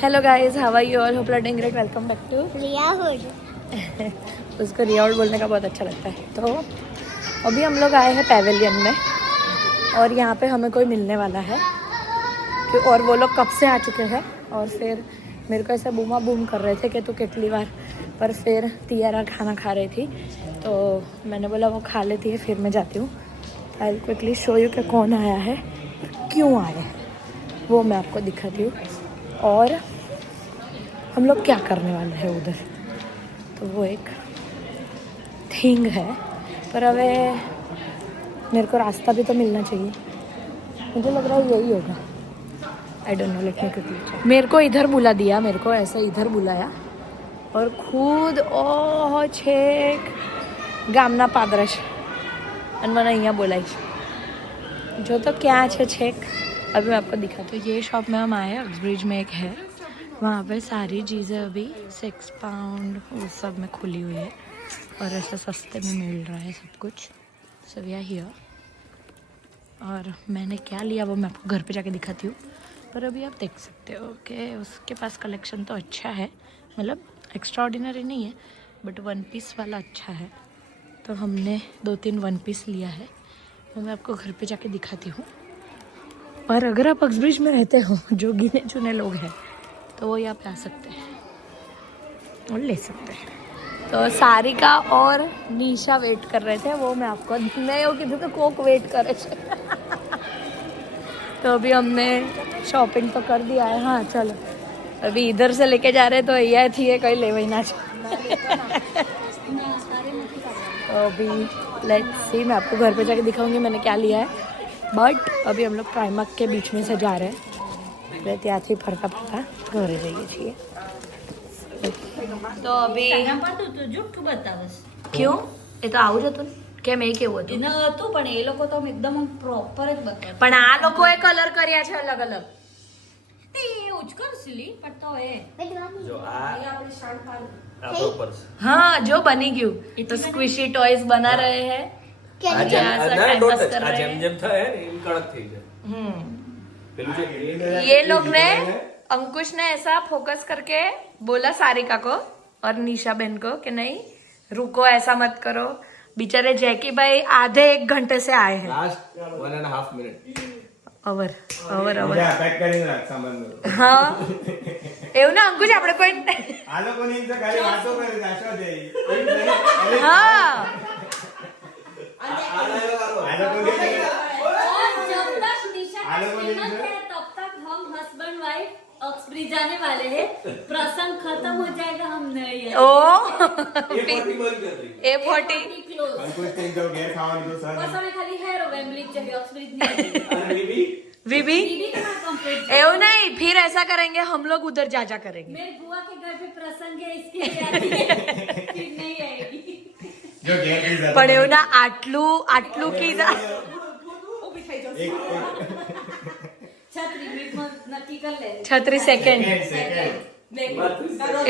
Hello guys, how are you all? Hope you are doing great. Welcome back to Riyahood. उसको Riyahood बोलने का बहुत अच्छा लगता है। तो अभी हम लोग आए हैं पैवेलियन में और यहाँ पे हमें कोई मिलने वाला है कि और वो लोग कब से आ चुके हैं। और फिर मेरे को ऐसा बूमा बूम कर रहे थे कि तू कितनी बार, पर फिर तियारा खाना खा रही थी तो मैंने बोला वो खा लेती है फिर मैं जाती हूँ। I will quickly show you कि कौन आया है, क्यों आया है, वो मैं आपको दिखाती हूँ और हम लोग क्या करने वाले हैं उधर। तो वो एक थिंग है, पर अबे मेरे को रास्ता भी तो मिलना चाहिए। मुझे लग रहा है यही होगा। I don't know, let me quickly. मेरे को इधर बुला दिया, मेरे को ऐसे इधर बुलाया और खुद ओह छेक ગામના પાદરશ અને મને અહીંયા બોલાય છે। जो तो क्या है छेक, अभी मैं आपको दिखाती हूँ। ये शॉप में हम आए, ब्रिज में एक है, वहाँ पे सारी चीज़ें अभी 6 पाउंड वो सब में खुली हुई है और ऐसे सस्ते में मिल रहा है सब कुछ। सो वी आर हियर और मैंने क्या लिया वो मैं आपको घर पे जाके दिखाती हूँ, पर अभी आप देख सकते हो कि उसके पास कलेक्शन तो अच्छा है, मतलब एक्स्ट्रा ऑर्डिनरी नहीं है बट वन पीस वाला अच्छा है। तो हमने 2-3 वन पीस लिया है, वो मैं आपको घर पे जाके दिखाती हूँ। और अगर आप अक्सब्रिज में रहते हो, जो गिने चुने लोग हैं, तो वो यहाँ पे आ सकते हैं और ले सकते हैं। तो सारिका और निशा वेट कर रहे थे, वो मैं आपको नहीं हो कि तो कोक वेट करे थे। तो अभी हमने शॉपिंग तो कर दिया है। हाँ चलो, अभी इधर से लेके जा रहे तो ये थी कहीं ले वही ना। तो अभी लेट्स सी, मैं आपको घर पे जाके दिखाऊंगी मैंने क्या लिया है। बट अभी हम लोग प्राइमक के बीच में से जा रहे हैं, मैं ત્યાંથી ફરતા ફરતા ઘરે જઈએ છીએ। તો અभी જુઠ્ઠું બતાવસ ક્यों? એ તો આવું જ હતું ને, કેમ એ કેવું હતું? એને હતું પણ એ લોકો તો એકદમ પ્રોપર જ બતાવે, પણ આ લોકોએ કલર કર્યા છે અલગ અલગ। તે એવું જ કરશલી પણ તો એ જો આ આપણી શર્ટ પાડ પ્રોપર हाँ जो बनी गयू तो स्क्विशी टॉयज बना रहे हैं। આ आज જેમ यहाँ से ના time ડોટ pass कर આ रहे જેમ हैं। જેમ થાય ને એમ કડક થઈ જાય પેલું જે ये लोग ने, अंकुश ने ऐसा फोकस करके बोला सारिका को और निशा बहन को कि नहीं रुको, ऐसा मत करो। बेचारे जैकी भाई आधे 1 घंटे से आए हैं। લાસ્ટ 1.5 મિનિટ અવર અવર અવર પેક કરીને રાખ સામાન બધું। હા એવું ના અંકુશ, આપણે કોઈ આ લોકોની તો ખાલી વાતો કરે જાશો દે। હા આ લોકોની जब तक निशा आ लोगों ने का है तब तक हम हस्बैंड वाइफ अक्सब्रिज जाने वाले हैं। प्रसंग खत्म हो जाएगा हम नहीं आएंगे। ओ એ પટ્ટી બંધ કરી દઈ A40 क्लोज અંકુશ તીન તો ઘેર ખાવાનું તો સર बस हमें खाली हेयर और वेम्बलिंग चाहिए, अक्सब्रिज नहीं અને બીબી विभी दीदी का कंप्लीट। એવું नहीं, फिर ऐसा करेंगे हम लोग उधर जा करेंगे। मेरे बुआ के घर पे प्रसंग है, इसके लिए आती है, फिर नहीं आएगी। જો ઘેર ની સાથે પણ એવું ના, આટલું કીધા। छतरी मिनट में नक्की कर ले 36 સેકન્ડ સેકન્ડ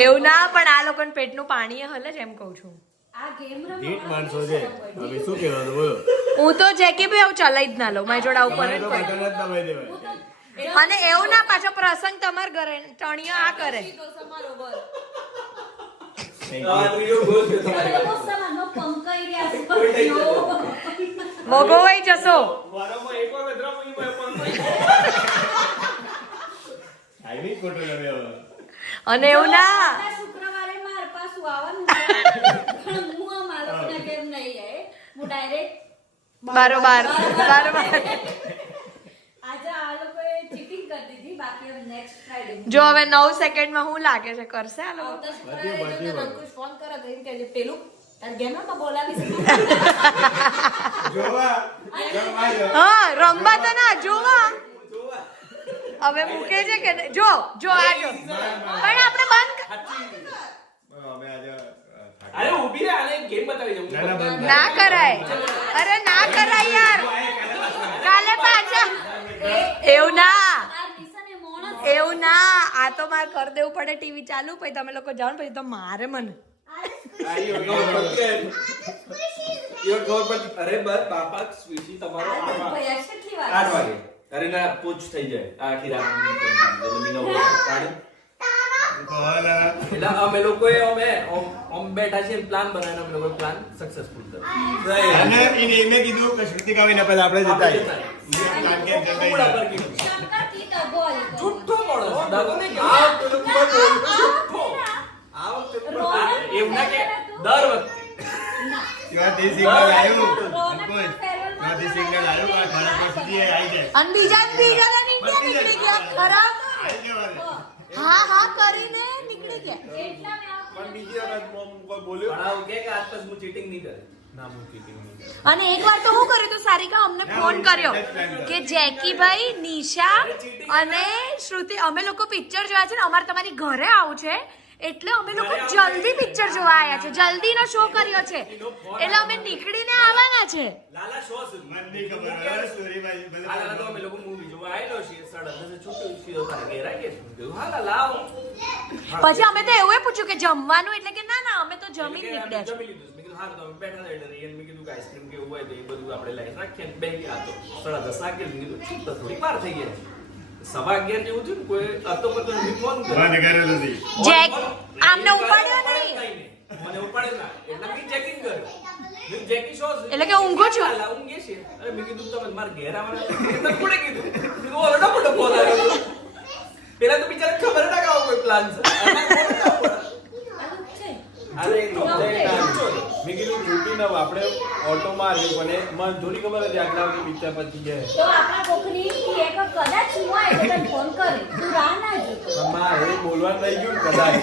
એવું ના, પણ આ લોકોને પેટનું પાણી હલે જ એમ કહું છું। આ ગેમ રમવા ઢીટ માણસો છે હવે શું કહેવાનું બોલો હું તો જેકી ભાઈ આવું ચલાવી જ ના લઉં, મારી જોડે આવું તમારે કરે તો જ બધાને જ દબાઈ દેવાય અને એવું ના પાછો પ્રસંગ તમાર ઘરે ટણીઓ આ કરે। આ ત્રીજો ગોલ છે તમારે બહુ સમાનો પંકાઈ રહ્યા છે। કોઈ નહીં ભોગવાઈ જશો। વારામાં એક વાર વેદરામાં ઈ પણ આઈવી ખોટું રમે હવે અને એવું ના, આવતા શુક્રવારે માર પાછું આવવાનું છે પણ હું આ માલકના કેમ નહીં આયે, હું ડાયરેક્ટ બારોબાર આજે આ લોકોએ ચીટિંગ કરી દીધી, બાકી હવે નેક્સ્ટ ફ્રાઈડે જો હવે 9 સેકન્ડમાં હું લાગે છે કરશે આ લોકો। આવતા શુક્રવારે જો અંકુશ ફોન કરે તો એમ કહે છે પેલું તાર ગેમમાં તો બોલાવી શકે। જોવા જો હા રમવા તો ના જોવા, હવે મૂકે છે કે નહીં? જો આ જો, પણ આપણે બંધ અમે આજે અરે ઊભી રહે, આને ગેમ બતાવી દઉં ના, ના, બંધ. ના કરાય, અરે ના કરાય યાર, કાલે પાછા એવું ના, આ નિશાને મોણસ એવું ના, આ તો મારે કરી દેવું પડે ટીવી ચાલુ, પછી તમે લોકો જાઓ ને પછી તો મારે મને। અરે બસ બાપા સ્વીટી તમારો ભૈયા કેટલી વાર 8 વાગે અરે ના પૂછ થઈ જાય આખી રાત મીનો કાઢ એટલે અમે લોકોએ અમે બેઠા છીએ પ્લાન બનાવીને અમે લોકોએ પ્લાન સક્સેસફુલ કર્યો. અને એને કીધું કે શ્રુતિકા વિના પહેલા આપણે જતા આવીએ. કુકડા પર કીધું. શંકર કી તો બોલ જુઠ્ઠો માણસ, દાદો નહીં કે આ પેલો ખૂબ જ બોલ. જુઠ્ઠો. એવું ના કે દર વખતે ત્યાંથી સિગ્નલ આવ્યું. ત્યાંથી સિગ્નલ આવ્યું કે આ ઘણા પછી આવી જાય. અને બીજા નીકળી ગયા ખરાબ. આવી જવાનું. હા કરીને નીકળી ગયા. એટલા મેં પણ બીજી વખત મોમ કોઈ બોલ્યો પણ આવું કે આજ પછી હું ચીટિંગ નહીં કરે. ના હું cheating નહીં કરું. અને એક વાર તો હું કર્યું તો સારિકા અમને ફોન કર્યો કે જેકીભાઈ, નિશા અને શ્રુતિ અમે લોકો પિક્ચર જોયા છે ને, અમારે તમારી ઘરે આવું છે એટલે અમે લોકો જલ્દી પિક્ચર જોવા આવ્યા છે, જલ્દીનો શો કર્યો છે એટલે અમે નીકળીને આવવાના છે. લાલા શો સુધી. મને નહીં ખબર. હવે storyમાં ભલે આ લાલા તો અમે લોકો movie જોવા આયેલો છીએ. 10:30 છૂટ્યું સીધો તારે ઘેર આવી ગયા. મેં કીધું, હા લાલા આવો. પછી અમે તો એવું પૂછ્યું કે જમવાનું, એટલે કે ના ના અમે તો જમી જ નીકળ્યા છે. જમી લીધું. મેં કીધું, હા તો અમે બેઠા હતા એટલે રહીએ. મેં કીધું કે આઈસ્ક્રીમ કે એવું હોય તો એ બધું આપણે લઈને રાખીએ. બે ગયા તો 10:30 વાગે. મેં કીધું ઠીક તો થોડી વાર થઈ ગઈ. 11:15 જેવું થયું ને, કોઈ હતો પતો નથી, ફોન કર્યો. બંધ કરેલું નથી. જેક આમને ઉપાડ્યો નહીં. મને ઉપાડ્યો ના. એટલે મેં ચેકિંગ કર્યું. મેં જેકી શો છે. એટલે કે ઊંઘો છો? લાલા ઊંઘે છે. અરે મેં કીધું તમે મારા ઘેર આવવાના. તમે કોણે કીધું? કીધું ઓલરેડી મોટો ફોન આવ્યો. પેલા તો બિચારા ખબર ના કે આવો કોઈ પ્લાન છે. અરે મેં કીધું છૂટી ન આપણે ઓટો માર્યો પણ મને થોડી ખબર હતી આટલા વાગે પિક્ચર પછી જાય. તો આપણા કોકની એક કદાચ હોય તો તને ફોન કરે તું રાહ ના જોતો. પણ મારે બોલવાનું રહી ગયું ને કદાચ.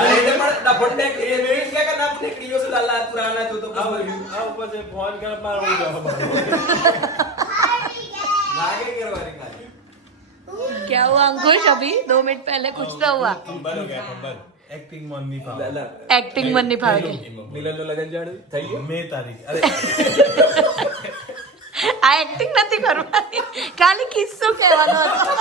અરે એટલે પણ ડબલ ડેક એ મેં કે નામ નીકળી ગયો છે લાલા પુરાના જો તો આ ઉપર છે ફોન કર મારો જવાબ નાગે કરવાની ખાલી. क्या हुआ अंकुश? अभी 2 मिनट पहले कुछ तो हुआ. ખબર ગયા ખબર એક્ટિંગ મન નહીં ફાવે. લાલા एक्टिंग मन नहीं भागे. મિલનનો લગન જાણ થઈ ગયો. મે તારીખ અરે આ એક્ટિંગ નથી કરવાની, ખાલી કિસ્સો કહેવાનો હતો.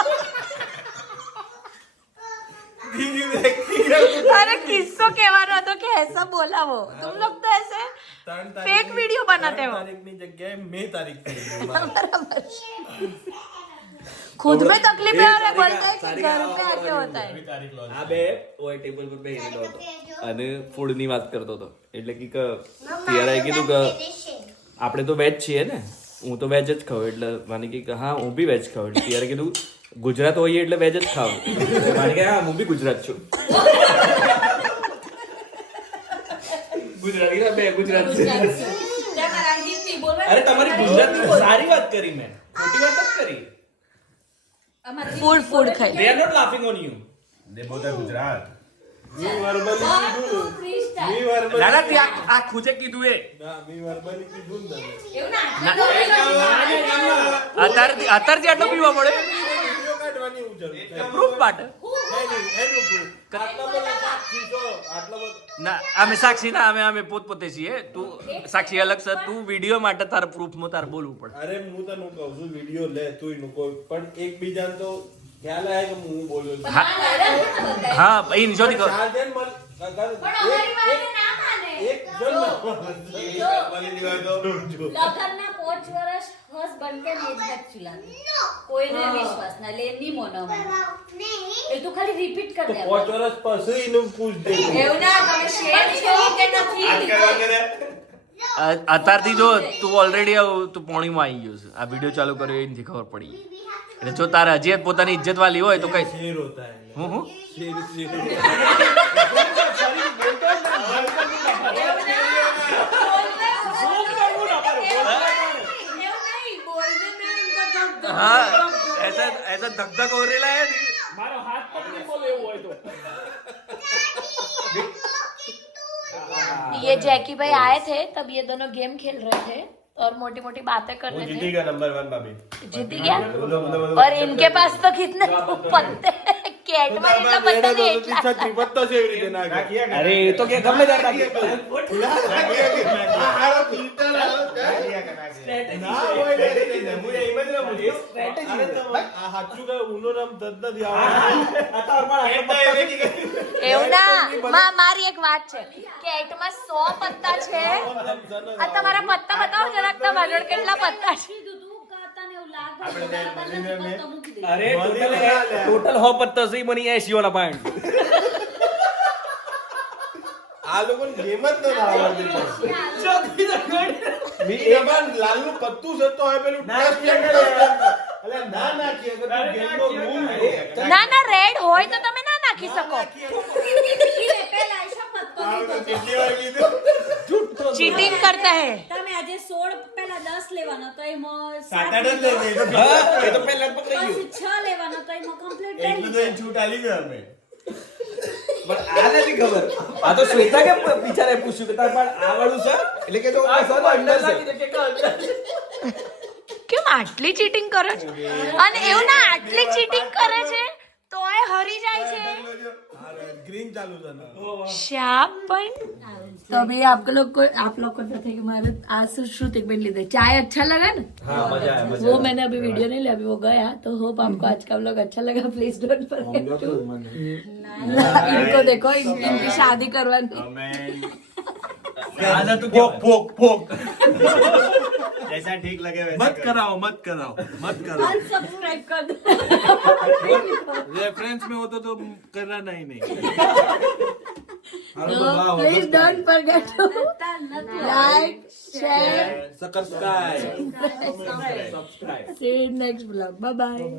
अरे किस्सो कહેવાનો હતો કે ऐसा बोला वो. तुम लोग तो ऐसे फेक वीडियो बनाते हो. તારીખની જગ્યાએ મે તારીખ થઈ ગઈ. बराबर. खुद में तकलीफ है और बोलते हैं कि घर पे आके होता है. તારીખ લો. આ બે ઓય ટેબલ પર બેસીને હતો અને ફૂડની વાત કરતો હતો. એટલે કે તિયારાએ કીધું કે આપણે તો વેજ છીએ ને, હું તો વેજ જ ખાઉં. એટલે મને કે હા હું બી વેજ ખાઉં. એટલે તિયારે કીધું ગુજરાત હોઈએ એટલે વેજ જ ખાવ. મને કે હા હું બી ગુજરાત છું. ગુજરાતી ના બે ગુજરાત છે. અરે તમારી ગુજરાતી સારી વાત કરી, મેં ખોટી વાત જ કરી. फूड खाई. They are not laughing on you. દે બોતા ગુજરાત. મી તું વર્બલી freestyle. મી વર્બલી લાલા ત્યાં આ ખુજે કીધું એ ના મી વર્બલી કીધું ને તમે. એવું ના અત્યારથી આટલો પીવા મળે વિડિયો કાઢવાની હું જરૂર છે. પ્રૂફ માટે. નહીં એનું proof. આટલા બધા સાક્ષી છો આટલા બધા ના અમે સાક્ષી ના અમે પોતપોતે છીએ. તું સાક્ષી અલગ છે. તું વિડીયો માટે તારે પ્રૂફમાં તારે બોલવું પડે. અરે હું તને કહું છું વિડિયો લે તું નું કોઈ પણ એકબીજાને તો ખ્યાલ આવે કે હું બોલ્યો છું. હા એ નિશોથી કહો. ચાર જણ મન પણ અમારી વાતને ના માને. એક જણ લગનના 5 વર્ષ હસબન્ડ કે મેજ મત ચુલાવી. કોઈને વિશ્વાસ ના લે ની મોનો એ તું ખાલી રિપીટ કર દે. 5 વર્ષ પછી એનું પૂછ દે. એવું ના તમે શેર છો કે નથી. અત્યારથી જો તું ઓલરેડી તું પોણીમાં આવી ગયો છે. આ વિડીયો ચાલુ કર્યો એનાથી ખબર પડી. એટલે જો તારે હજી પોતાની ઇજ્જત વાલી હોય તો કઈ શેર હોતા હે હું શેર हाँ ऐसा धक धक हो रहा है. મારો હાથ પકડી બોલે એવું હોય તો ये जैकी भाई आए थे तब ये दोनों गेम खेल रहे थे और मोटी मोटी बातें कर रहे थे. जीतेगा नंबर 1 भाभी जीत गया. और इनके पास तो कितने पत्ते कैट में इतना पत्ता नहीं है. છત્રી પત્તો છે એવી રીતે નાખે. अरे ये तो क्या गમે त्यार नाखी. ના હોય લે હું એમ જ રમું છું. અરે તમે આ હાચું કે ઉનો નામ દદ નથી આવડતું. એવું ના મારી એક વાત છે. કેટમાં 100 પત્તા છે. આ તમારા પત્તા બતાવો જરાક. તમારા કેટલા પત્તા છે? કીધું તું કાતાને એવું લાગે अरे टोटल 100 पत्ता से मनी 80 वाला पॉइंट. આ લોકોને ગેમ જ ન આવડતી મી એમાં લાલનું પત્તું છે તો હવે પેલું અલે ના નાખી અગર તું ગેમનો રૂલ ના ના રેડ હોય તો તમે ના નાખી શકો પેલા શપથ તો કેટલી વાર કીધું ચીટિંગ કરતા હે તમે આજે 16 પેલા 10 લેવાનો તો એમાં 7 8 જ લઈ લે એ તો પહેલા પકડી ગયો પછી 6 લેવાનો તો એમાં કમ્પ્લીટ એટલું તો એ છૂટ આલી ગયો અમે પણ આ નથી ખબર આ તો શ્વેતા કે બિચારે પૂછ્યું કે તાર પણ આ વાળું છે એટલે કે તો અંદર છે કેમ આટલી ચીટિંગ કરે છે અને એવું ના આટલી ચીટિંગ કરે છે તોય હરી જાય છે ગ્રીન ચાલુ છે ને श्याम पण तो अभी आप लोग को पता है कि हमारे आज से श्रुतिक में ली चाय अच्छा लगा ना हाँ मजा आया वो मैंने अभी वीडियो नहीं लिया अभी वो गया तो होप आपको आज का व्लॉग अच्छा लगा प्लीज डोंट फॉरगेट टू इनको देखो इनकी शादी करवानी પોક जैसा ठीक लगे वैसा મત કરાओ मत करो अनसब्सक्राइब कर दो रेफरेंस में होता तो करना नहीं please don't forget to like share subscribe see you in next vlog bye bye